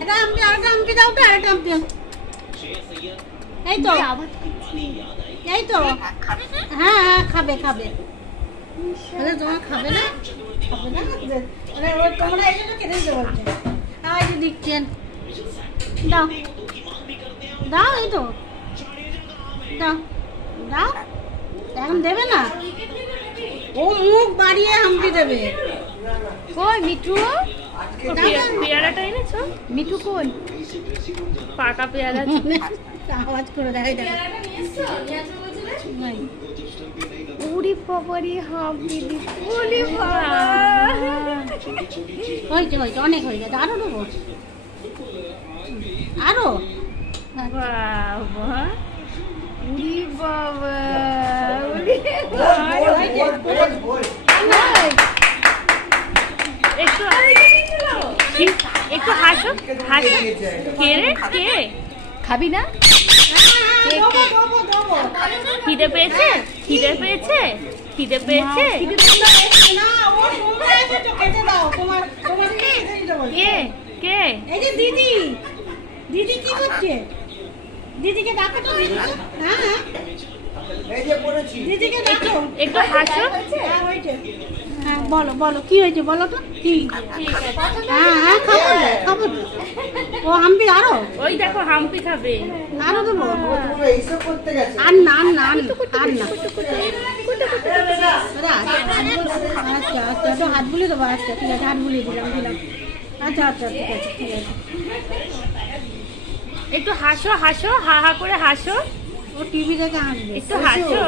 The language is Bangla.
এটা আমটি আরেকটা আমটি দাও তো আরেকটা আমটি এই তো এই তো হ্যাঁ হ্যাঁ খাবে খাবে তোমার খাবে না খাবে না তোমরা এই জন্য খেতে দিতে বলছে এই যে দিচ্ছেন দাও দাও এই তো দাও দাও এখন দেবে না ও মুখ বাড়িয়ে হামটি দেবে কই মিঠু পেয়ারাটা এনেছো মিঠু কই পাকা পেয়ারা আওয়াজ করে দেখাই দেখো উড়ি বাবারি হামটি দি ওলি বাবা হয়েছে হয়েছে অনেক হয়ে গেছে আরো দেবো আরো বাবা উড়ি বাবা একটু হাসো হাসো কে রে কে খাবি না খিদে পেয়েছে খিদে পেয়েছে খিদে পেয়েছে কে কে এই যে দিদি দিদি কি করছে দিদিকে ডাকো তো দিদিকে হ্যাঁ হ্যাঁ দিদিকে ডাকো একটু হাসো হ্যাঁ বলো বলো কি হয়েছে বলো তো কি হ্যাঁ হ্যাঁ খাবো খাবো ও হাম্পি আরো ওই দেখো হাম্পি খাবে আরো দেবো আর না আর না আর না আচ্ছা আচ্ছা তো হাত বুলিয়ে দেবো আচ্ছা ঠিক আছে হাত বুলিয়ে দিলাম আচ্ছা আচ্ছা ঠিক আছে ঠিক আছে একটু হাসো হাসো হা হা করে হাসো ও টিভি দেখে হাসবে একটু হাসো